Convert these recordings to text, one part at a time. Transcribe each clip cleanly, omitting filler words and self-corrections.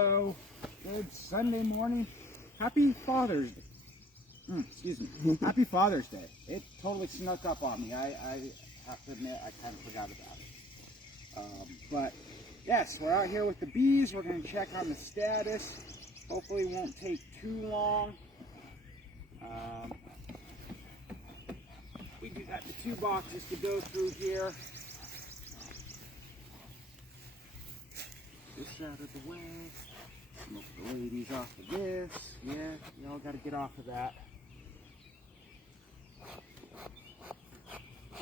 Hello, good Sunday morning. Happy Father's Day. Excuse me. Happy Father's Day. It totally snuck up on me. I have to admit, I kind of forgot about it. But yes, we're out here with the bees. We're going to check on the status. Hopefully it won't take too long. We do got the 2 boxes to go through here. This out of the way. Move the ladies off of this. Yeah, y'all got to get off of that.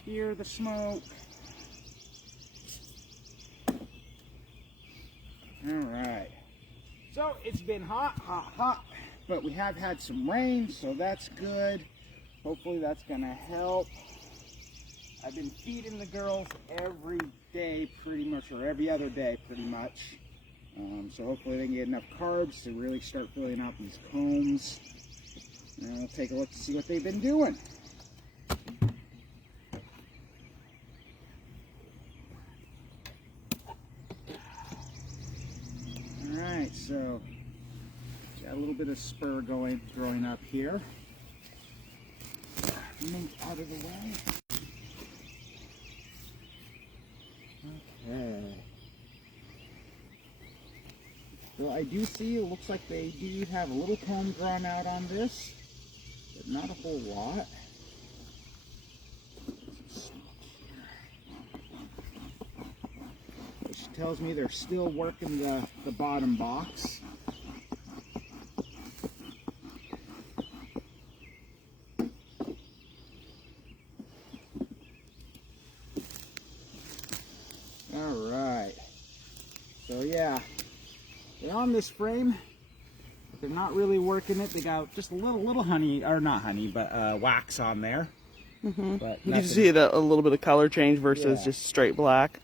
Hear the smoke. Alright. So it's been hot, but we have had some rain, so that's good. Hopefully that's going to help. I've been feeding the girls every day pretty much, or every other day pretty much. So hopefully they can get enough carbs to really start filling out these combs. And we'll take a look to see what they've been doing. Alright, so got a little bit of spur growing up here. Move out of the way. Okay. So I do see, it looks like they do have a little comb drawn out on this, but not a whole lot. Which tells me they're still working the bottom box. Alright. So yeah. They're on this frame, but they're not really working it. They got just a little honey, or not honey, but wax on there. Mm-hmm. But you see a little bit of color change versus just straight black.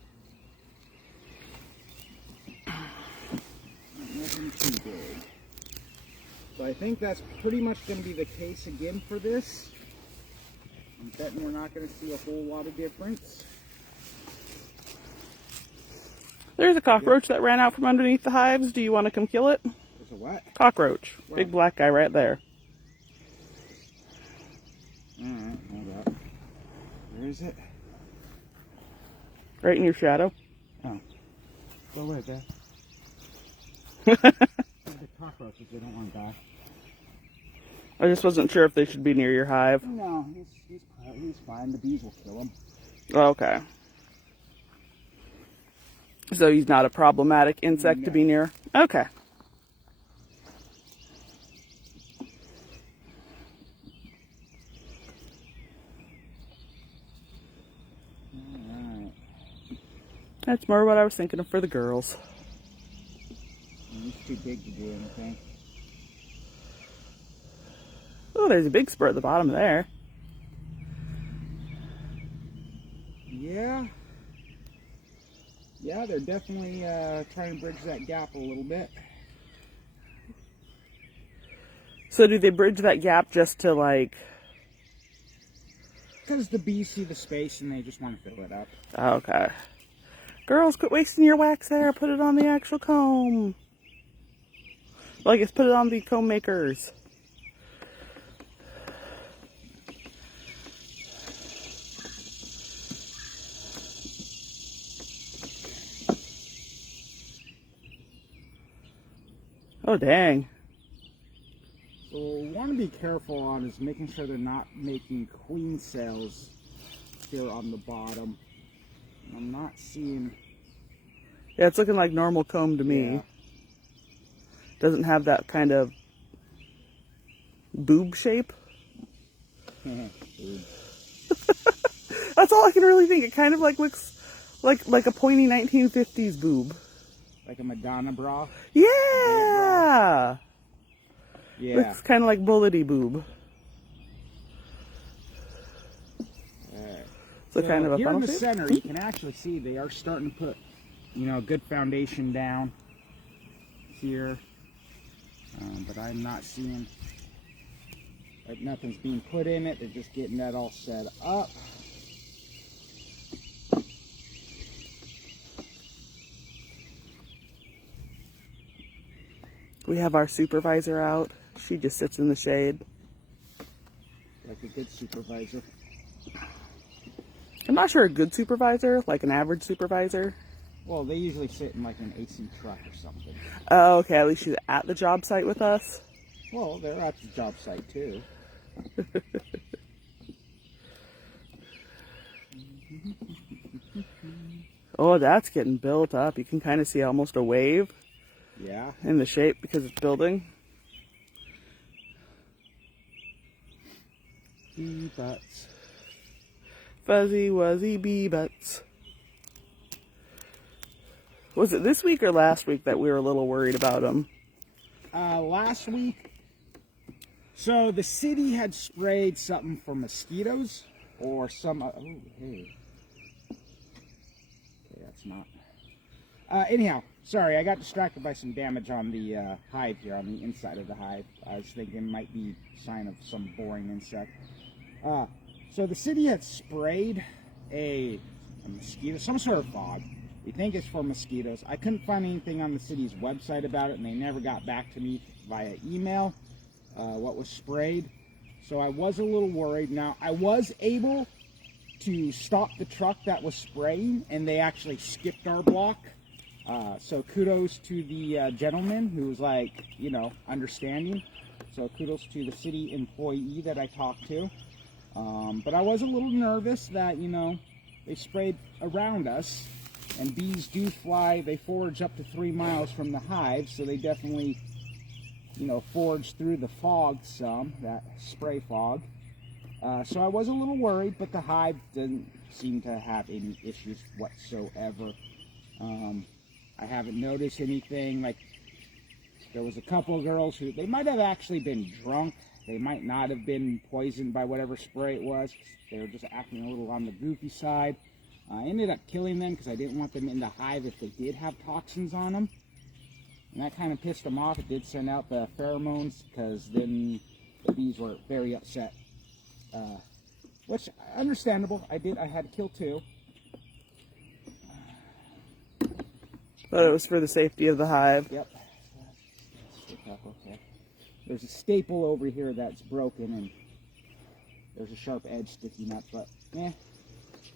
Nothing too big. So I think that's pretty much going to be the case again for this. I'm betting we're not going to see a whole lot of difference. There's a cockroach that ran out from underneath the hives. Do you want to come kill it? There's a what? Cockroach. Where? Big black guy right there. Alright, hold up. Where is it? Right in your shadow. Oh. Go away, Beth. The cockroaches, they don't want to die. I just wasn't sure if they should be near your hive. No, he's fine. The bees will kill him. Okay. So he's not a problematic insect to be near? Okay. Alright. That's more what I was thinking of for the girls. He's too big to do anything. Oh, there's a big spur at the bottom there. Yeah. Yeah, they're definitely trying to bridge that gap a little bit. So do they bridge that gap just to like... Because the bees see the space and they just want to fill it up. Okay. Girls, quit wasting your wax there. Put it on the actual comb. Well, I guess put it on the comb makers. Oh, dang. So what we want to be careful on is making sure they're not making queen cells here on the bottom. I'm not seeing... Yeah, it's looking like normal comb to me. Yeah. Doesn't have that kind of boob shape. That's all I can really think. It kind of like looks like a pointy 1950s boob. Like a Madonna bra? Yeah! Yeah. Looks kind of like bullety boob. Alright. So kind of a here in funnel the shape? center, you can actually see they are starting to put, you know, a good foundation down here. But I'm not seeing that nothing's being put in it. They're just getting that all set up. We have our supervisor out. She just sits in the shade. Like a good supervisor. I'm not sure a good supervisor, like an average supervisor. Well, they usually sit in like an AC truck or something. Oh, okay. At least she's at the job site with us. Well, they're at the job site too. Oh, that's getting built up. You can kind of see almost a wave. Yeah. In the shape because it's building. Bee butts. Fuzzy wuzzy bee butts. Was it this week or last week that we were a little worried about them? Last week. So the city had sprayed something for mosquitoes or some. Oh, hey. Okay, that's not. Anyhow, sorry, I got distracted by some damage on the hive here, on the inside of the hive. I was thinking it might be a sign of some boring insect. So the city had sprayed a mosquito, some sort of fog. We think it's for mosquitoes. I couldn't find anything on the city's website about it, and they never got back to me via email what was sprayed. So I was a little worried. Now, I was able to stop the truck that was spraying, and they actually skipped our block. So kudos to the gentleman who was like, you know, understanding. So kudos to the city employee that I talked to. But I was a little nervous that, you know, they sprayed around us, and bees do fly. They forage up to 3 miles from the hive, so they definitely, you know, forage through the fog some, that spray fog. So I was a little worried, but the hive didn't seem to have any issues whatsoever. I haven't noticed anything. Like, there was a couple of girls who, they might have actually been drunk. They might not have been poisoned by whatever spray it was. They were just acting a little on the goofy side. I ended up killing them because I didn't want them in the hive if they did have toxins on them. And that kind of pissed them off. It did send out the pheromones, because then the bees were very upset. Which, understandable. I had to kill 2. But it was for the safety of the hive. Yep. Okay. There's a staple over here that's broken, and there's a sharp edge sticking up, but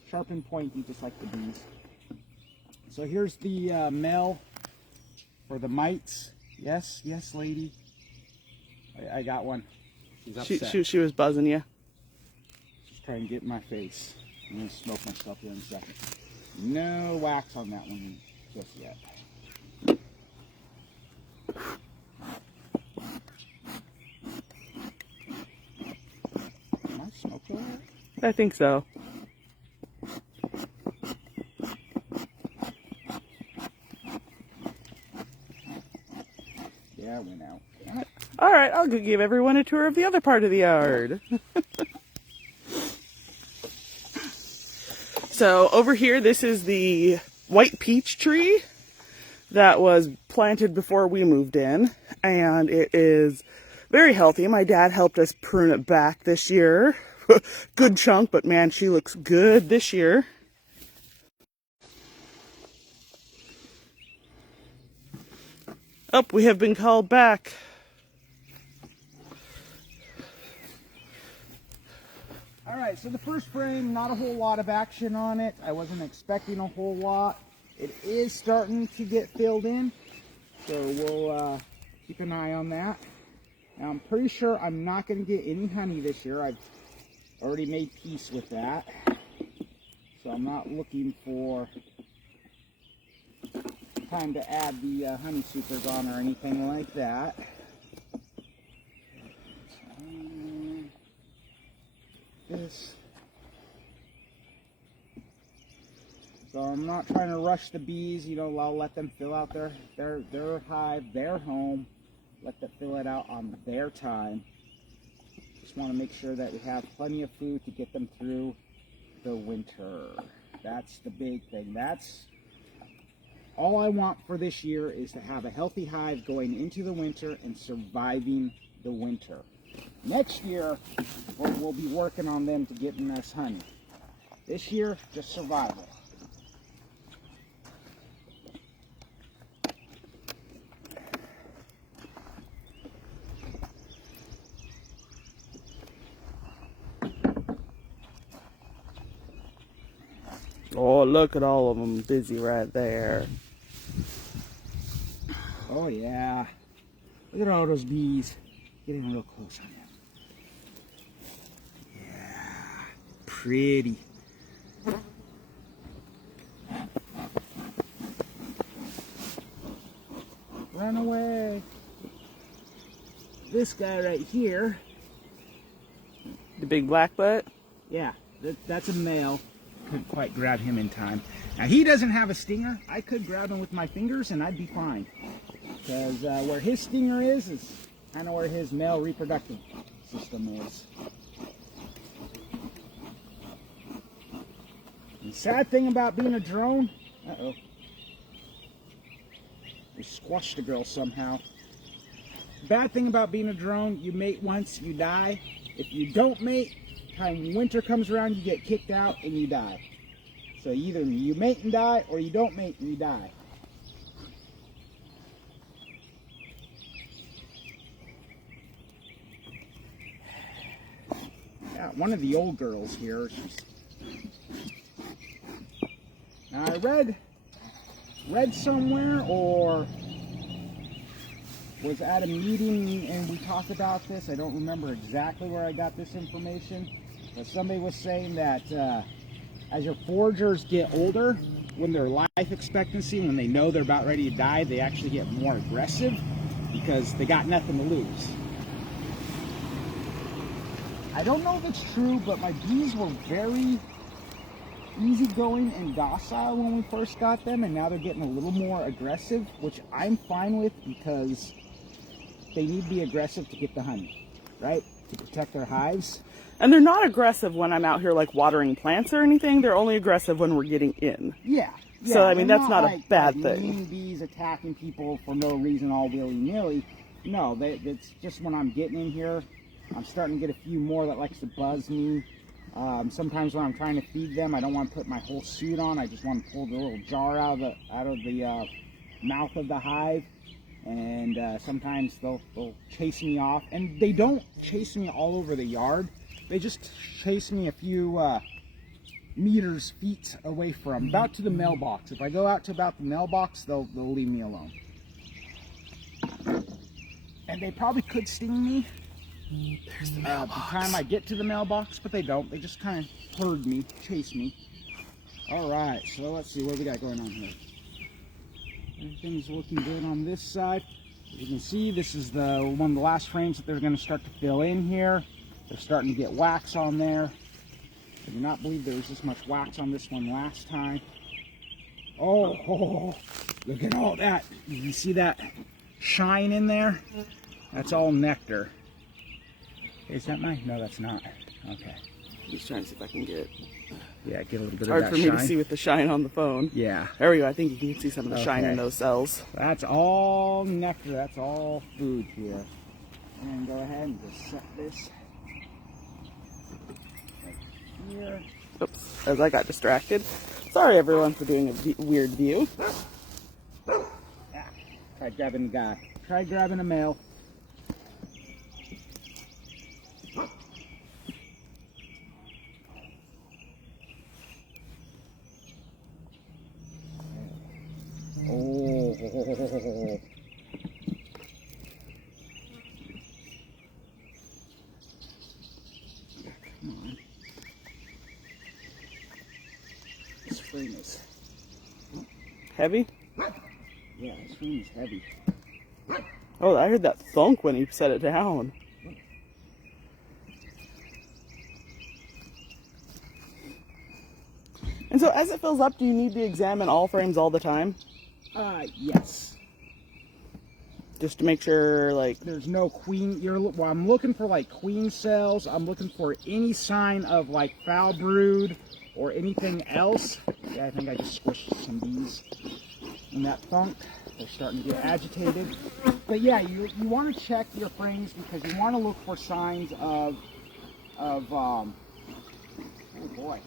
sharp and pointy, just like the bees. So here's the male for the mites. Yes, lady. I got one. She's upset. She was buzzing you. She's trying to get in my face. I'm going to smoke myself here in a second. No wax on that one just yet. Am I smoking that? I think so. Yeah, it went out. All right, I'll go give everyone a tour of the other part of the yard. So over here, this is the white peach tree that was planted before we moved in, and it is very healthy. My dad helped us prune it back this year. Good chunk, but man, she looks good this year. Oh, we have been called back. Alright, so the first frame, not a whole lot of action on it. I wasn't expecting a whole lot. It is starting to get filled in, so we'll keep an eye on that. Now, I'm pretty sure I'm not going to get any honey this year. I've already made peace with that. So I'm not looking for time to add the honey supers on or anything like that. This. So I'm not trying to rush the bees, you know, I'll let them fill out their hive, their home, let them fill it out on their time. Just want to make sure that we have plenty of food to get them through the winter. That's the big thing. That's all I want for this year, is to have a healthy hive going into the winter and surviving the winter. Next year, we'll be working on them to getting us honey. This year, just survival. look at all of them busy right there. Oh yeah. Look at all those bees. Getting real close on them. Yeah. Pretty. Run away. This guy right here. The big black butt? Yeah, that's a male. Couldn't quite grab him in time. Now he doesn't have a stinger. I could grab him with my fingers and I'd be fine. Because where his stinger is kind of where his male reproductive system is. The sad thing about being a drone, uh-oh. We squashed a girl somehow. Bad thing about being a drone, you mate once, you die. If you don't mate, time winter comes around, you get kicked out and you die. So either you mate and die, or you don't mate and you die. Yeah, one of the old girls here. Now I read somewhere or was at a meeting and we talked about this. I don't remember exactly where I got this information, but somebody was saying that as your foragers get older, when their life expectancy, when they know they're about ready to die, they actually get more aggressive because they got nothing to lose. I don't know if it's true, but my bees were very easygoing and docile when we first got them, and now they're getting a little more aggressive, which I'm fine with because they need to be aggressive to get the honey, right? To protect their hives. And they're not aggressive when I'm out here like watering plants or anything. They're only aggressive when we're getting in. Yeah. So I mean, that's not like, a bad like thing. Mean bees attacking people for no reason, all willy-nilly. No, it's just when I'm getting in here, I'm starting to get a few more that likes to buzz me. Sometimes when I'm trying to feed them, I don't want to put my whole suit on. I just want to pull the little jar out of the mouth of the hive. And sometimes they'll chase me off. And they don't chase me all over the yard. They just chase me a few meters, feet away from, about to the mailbox. If I go out to about the mailbox, they'll leave me alone. And they probably could sting me. There's the By the time I get to the mailbox, but they don't. They just kind of herd me, chase me. All right, so let's see what we got going on here. Everything's looking good on this side. As you can see, this is one of the last frames that they're going to start to fill in here. They're starting to get wax on there. I do not believe there was this much wax on this one last time. Oh, look at all that. You see that shine in there? That's all nectar. Is that mine? No, that's not. Okay. I'm just trying to see if I can get. Yeah, get a little bit It's of hard that for me shine. to see with the shine on the phone. Yeah. There we go. I think you can see some of the shine in Okay. those cells. That's all nectar. That's all food here. And go ahead and just set this right here. Oops, as I got distracted. Sorry everyone for doing a weird view. Ah, try grabbing a guy. Try grabbing a male. Oh. Come on. This frame is, Heavy? yeah, this frame is heavy. Oh, I heard that thunk when he set it down. And so as it fills up, do you need to examine all frames all the time? Yes. Just to make sure, like... There's no queen. Well, I'm looking for like queen cells. I'm looking for any sign of like foul brood or anything else. Yeah, I think I just squished some bees in that thunk. They're starting to get agitated. But yeah, you want to check your frames because you want to look for signs of oh boy,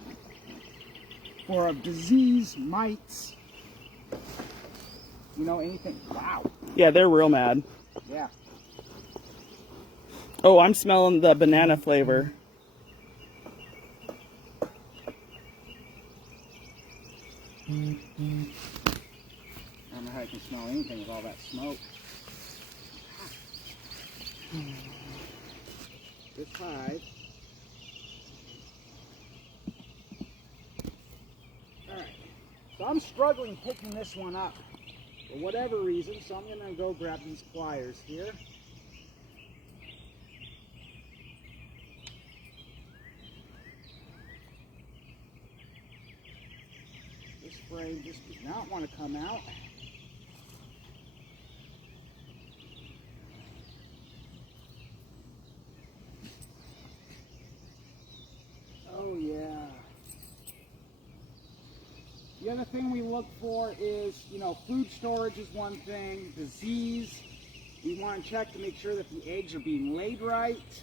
or of disease, mites. You know, anything. Wow. Yeah, they're real mad. Yeah. Oh, I'm smelling the banana flavor. don't know how you can smell anything with all that smoke. This hive. Alright, so I'm struggling picking this one up for whatever reason, so I'm going to go grab these pliers here. This frame just does not want to come out. Oh yeah. The other thing we look for is, food storage is one thing, disease. We want to check to make sure that the eggs are being laid right.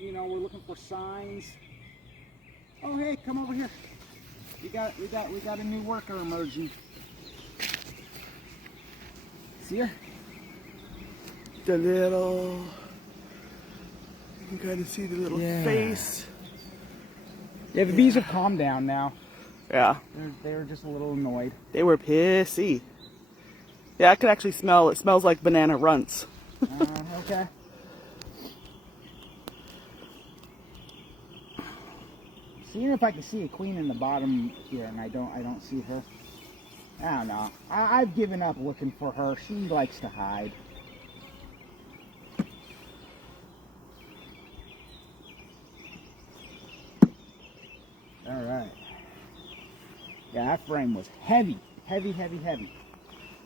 We're looking for signs. Oh hey, come over here. We got a new worker emerging. See her? The little, you can kind of see the little face. Yeah, the bees have calmed down now. Yeah. They're just a little annoyed. They were pissy. Yeah, I could actually smell, it smells like banana runts. Okay. Seeing if I can see a queen in the bottom here, and I don't see her. I don't know. I've given up looking for her. She likes to hide. All right. Yeah, that frame was heavy. Heavy.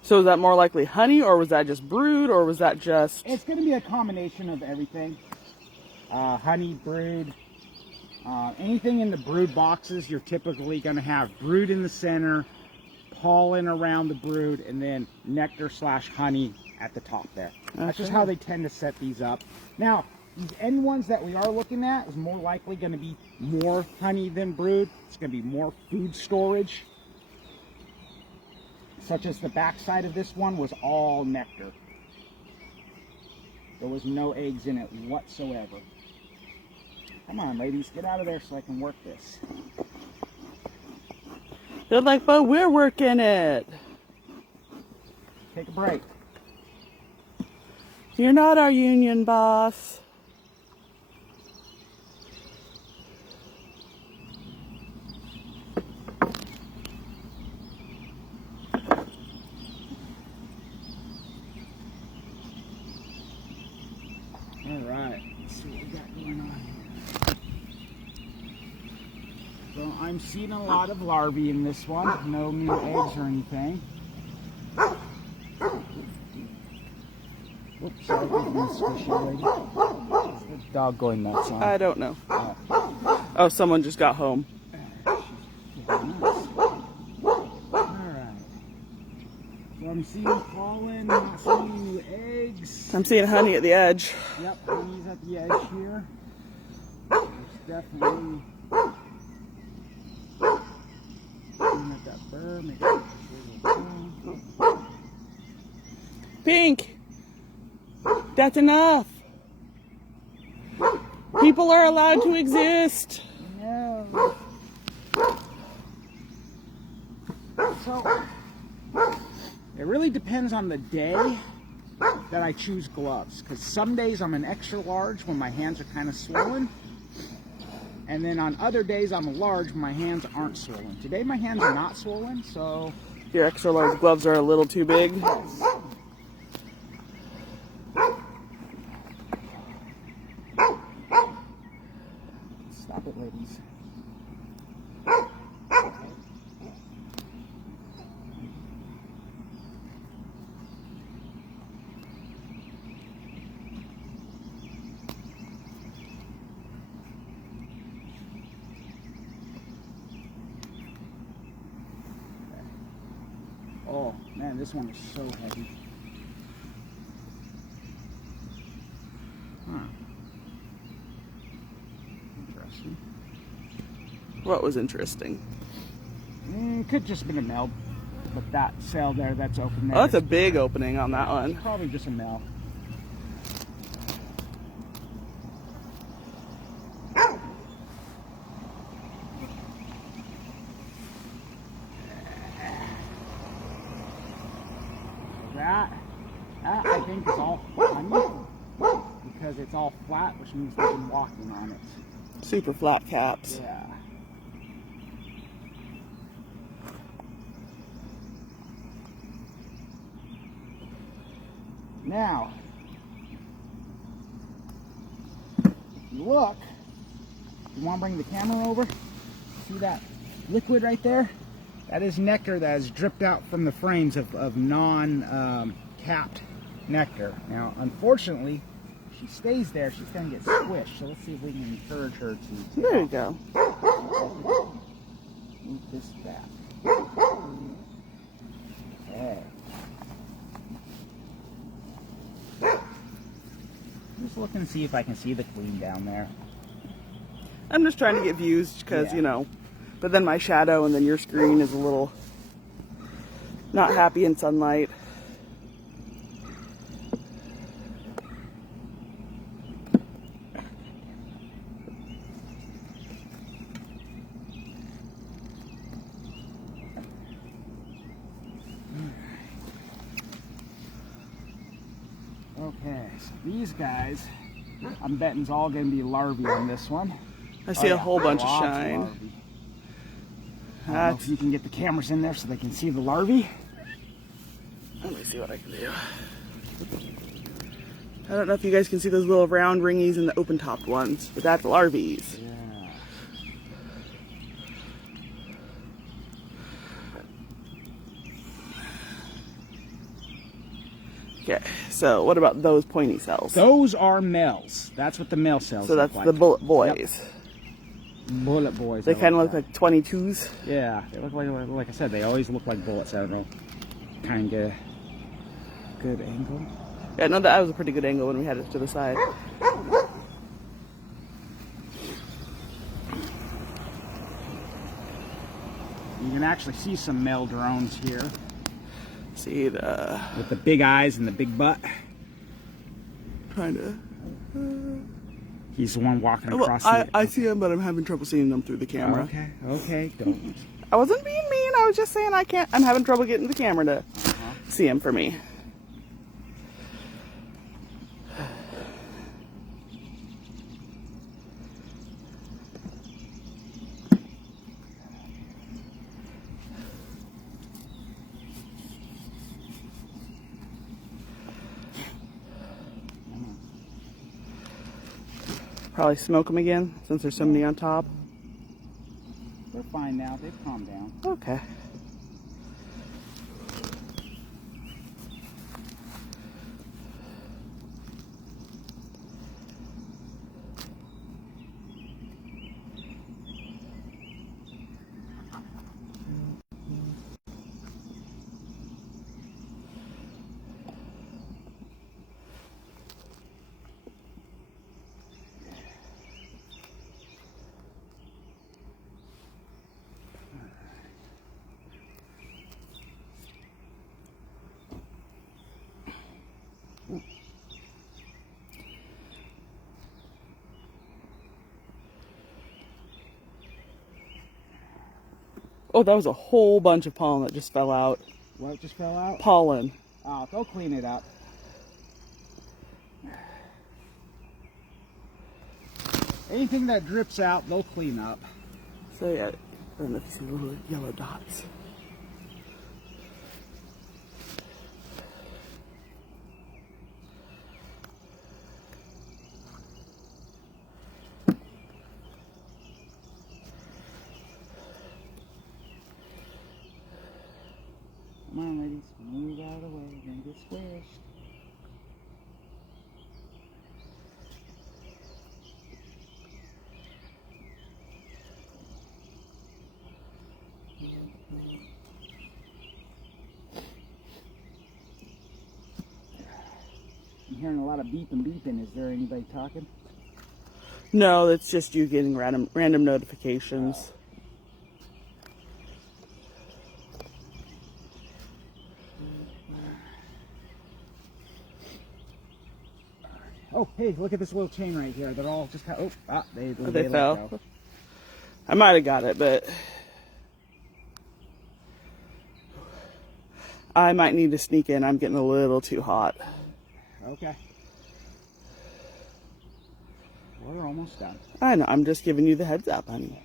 So is that more likely honey, or was that just brood, or was that just... It's going to be a combination of everything. Honey, brood. Anything in the brood boxes, you're typically going to have brood in the center, pollen around the brood, and then nectar / honey at the top there. That's just how they tend to set these up. Now, these end ones that we are looking at is more likely going to be more honey than brood. It's going to be more food storage. Such as the back side of this one was all nectar. There was no eggs in it whatsoever. Come on, ladies, get out of there so I can work this. They're like, but we're working it. Take a break. You're not our union boss. I'm seeing a lot of larvae in this one. No new eggs or anything. Oops, sorry, Miss Squishy Lady. What's the dog going nuts on? I don't know. Oh, someone just got home. Alright. So I'm seeing pollen, not seeing new eggs. I'm seeing honey at the edge. Yep, honey's at the edge here. There's definitely... At that burr, make it Pink! That's enough! People are allowed to exist! No. So, it really depends on the day that I choose gloves. Because some days I'm an extra large when my hands are kind of swollen. And then on other days I'm a large when my hands aren't swollen. Today my hands are not swollen, so... Your extra large gloves are a little too big. Stop it, ladies. Oh, man, this one is so heavy. Huh. Interesting. What was interesting? Could just been a male. But that cell there that's open there. Oh, that's a big opening on that one. Probably just a male. that I think is all honey because it's all flat, which means they've been walking on it. Super flat caps. Yeah. Now, if you look, you want to bring the camera over? See that liquid right there? That is nectar that has dripped out from the frames of non-capped nectar. Now, unfortunately, if she stays there, she's going to get squished. So let's see if we can encourage her to. There you go. Move this back. Okay. Just looking to see if I can see the queen down there. I'm just trying to get views because, Yeah. you know, but then my shadow and then your screen is a little not happy in sunlight. Okay, so these guys, I'm betting is all going to be larvae on this one. I see a whole bunch of Lots shine. larvae. I don't know if you can get the cameras in there so they can see the larvae. Let me see what I can do. I don't know if you guys can see those little round ringies and the open-topped ones, but that's larvae. Yeah. Okay, so what about those pointy cells? Those are males. That's what the male cells So look that's like. the bullet boys. Yep. Bullet boys. They kind of look that. like 22s. Yeah, they look like I said, they always look like bullets. I don't know. Kind of good angle. Yeah, no, that was a pretty good angle when we had it to the side. You can actually see some male drones here See the with the big eyes and the big butt. trying to. He's the one walking Well, across. I see them, but I'm having trouble seeing them through the camera. Okay, don't. I wasn't being mean. I was just saying I can't. I'm having trouble getting the camera to see them for me. Probably smoke them again since there's so many on top. They're fine now. They've calmed down. Okay. Oh, that was a whole bunch of pollen that just fell out. What just fell out? Pollen. Oh, they'll clean it up. Anything that drips out, they'll clean up. So yeah, I don't know if you see the little yellow dots. Come on, ladies, move out of the way. You're gonna get squished. I'm hearing a lot of beeping. Is there anybody talking? No, it's just you getting random notifications. Oh, hey, look at this little chain right here. They're all just kind of, they They let fell. go. I might have got it, but I might need to sneak in. I'm getting a little too hot. Okay. We're almost done. I know. I'm just giving you the heads up, honey.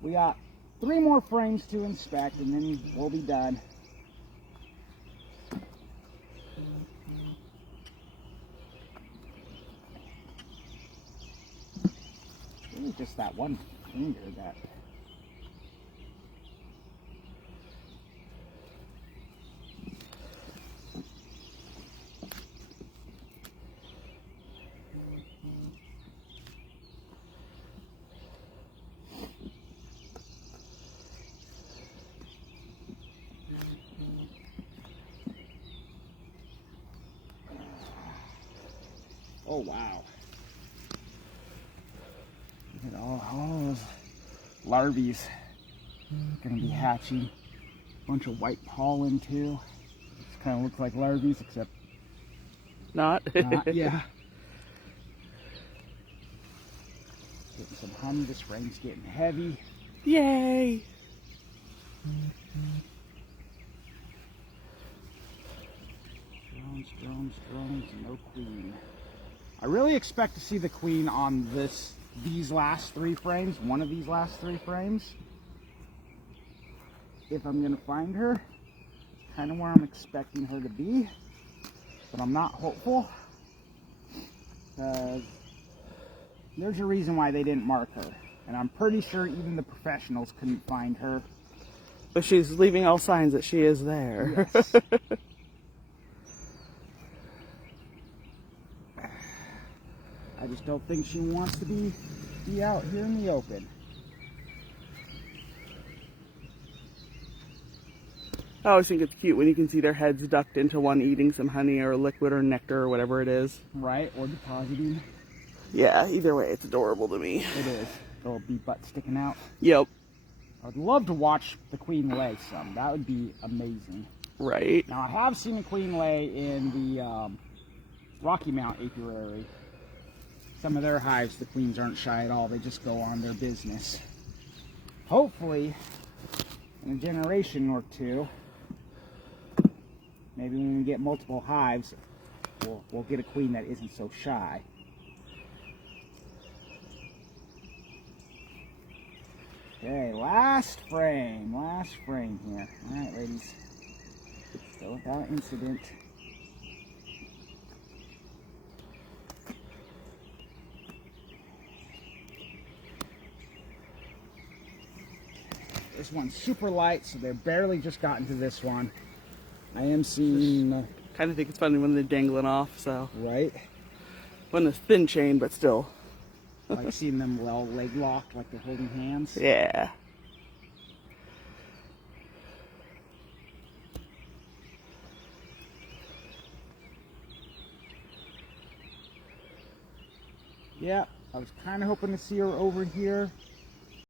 We got 3 more frames to inspect, and then we'll be done. Really just that one finger that... Oh, wow. Look at all those larvae going to be hatching. Bunch of white pollen, too. Just kind of looks like larvae, except Not? not. Yeah. Getting some honey. This frame's getting heavy. Yay! Drones, no queen. I really expect to see the queen on these last 3 frames, one of these last 3 frames. If I'm gonna find her, kind of where I'm expecting her to be, but I'm not hopeful, because there's a reason why they didn't mark her, and I'm pretty sure even the professionals couldn't find her. But she's leaving all signs that she is there. Yes. I just don't think she wants to be out here in the open. I always think it's cute when you can see their heads ducked into one eating some honey or liquid or nectar or whatever it is. Right, or depositing. Yeah, either way, it's adorable to me. It is. Little bee butt sticking out. Yep. I'd love to watch the queen lay some. That would be amazing. Right. Now, I have seen a queen lay in the Rocky Mount apiary. Some of their hives, the queens aren't shy at all. They just go on their business. Hopefully, in a generation or 2, maybe when we get multiple hives, we'll get a queen that isn't so shy. Okay, last frame here. All right, ladies, go without incident. This one's super light, so they're barely just gotten to this one. I am seeing... Kind of think it's funny when they're dangling off, so. Right? When it's thin chain, but still. Like seeing them all leg locked, like they're holding hands. Yeah. Yeah, I was kind of hoping to see her over here.